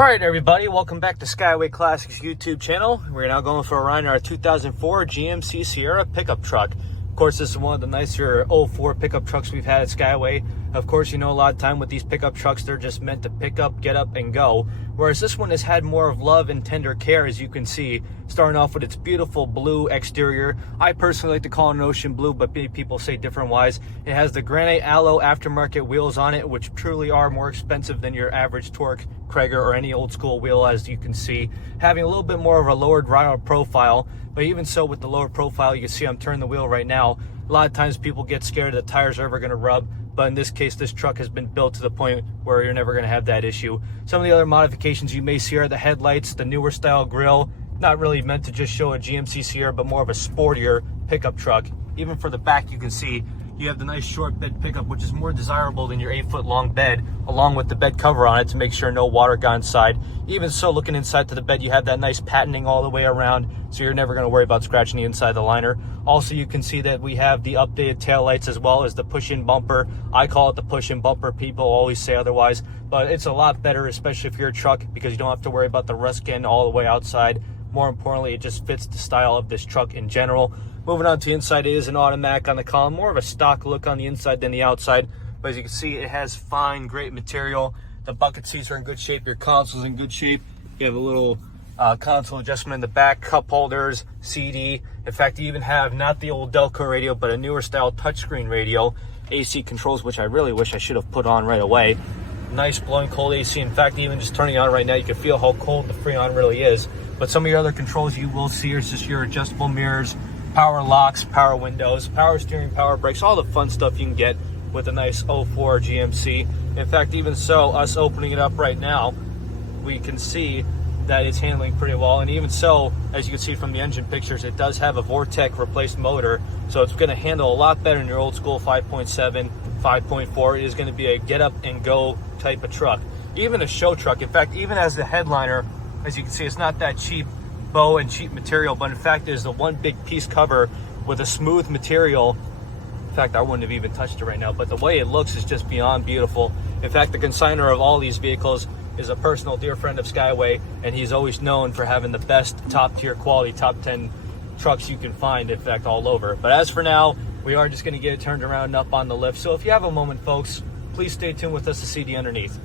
All right, everybody, welcome back to Skyway Classics YouTube channel. We're now going for a ride in our 2004 GMC Sierra pickup truck. Of course, this is one of the nicer 04 pickup trucks we've had at Skyway. Of course, you know, a lot of time with these pickup trucks, they're just meant to pick up, get up, and go. Whereas this one has had more of love and tender care, as you can see, starting off with its beautiful blue exterior. I personally like to call it an ocean blue, but people say different wise. It has the granite alloy aftermarket wheels on it, which truly are more expensive than your average Torque, Krager, or any old school wheel, as you can see. Having a little bit more of a lowered ride profile, but even so, with the lower profile, you can see I'm turning the wheel right now. A lot of times people get scared the tires are ever going to rub, but in this case, this truck has been built to the point where you're never going to have that issue. Some of the other modifications you may see are the headlights, the newer style grille, not really meant to just show a GMC Sierra, but more of a sportier pickup truck. Even for the back, you can see you have the nice short bed pickup, which is more desirable than your 8-foot long bed, along with the bed cover on it to make sure no water got inside. Even so, looking inside to the bed, you have that nice patenting all the way around, so you're never going to worry about scratching the inside of the liner. Also, you can see that we have the updated taillights as well as the push-in bumper. I call it the push-in bumper. People always say otherwise, but it's a lot better, especially if you're a truck, because you don't have to worry about the rust getting all the way outside. More importantly, it just fits the style of this truck in general. Moving on to the inside, it is an automatic on the column, more of a stock look on the inside than the outside. But as you can see, it has fine, great material. The bucket seats are in good shape. Your console's in good shape. You have a little console adjustment in the back, cup holders, CD. In fact, you even have not the old Delco radio, but a newer style touchscreen radio. AC controls, which I really wish I should have put on right away. Nice blowing cold AC. In fact, even just turning it on right now, you can feel how cold the Freon really is. But some of your other controls you will see are just your adjustable mirrors, power locks, power windows, power steering, power brakes, all the fun stuff you can get with a nice 04 GMC. In fact, even so, us opening it up right now, we can see that it's handling pretty well. And even so, as you can see from the engine pictures, it does have a Vortec replaced motor, so it's going to handle a lot better than your old school 5.7, 5.4. It is going to be a get up and go type of truck, even a show truck. In fact, even as the headliner, as you can see, it's not that cheap bow and cheap material, but in fact it is the one big piece cover with a smooth material. In fact, I wouldn't have even touched it right now, but the way it looks is just beyond beautiful. In fact, the consignor of all these vehicles is a personal dear friend of Skyway, and he's always known for having the best top tier quality, top 10 trucks you can find, in fact, all over. But as for now, we are just going to get it turned around and up on the lift. So if you have a moment, folks, please stay tuned with us to see the underneath.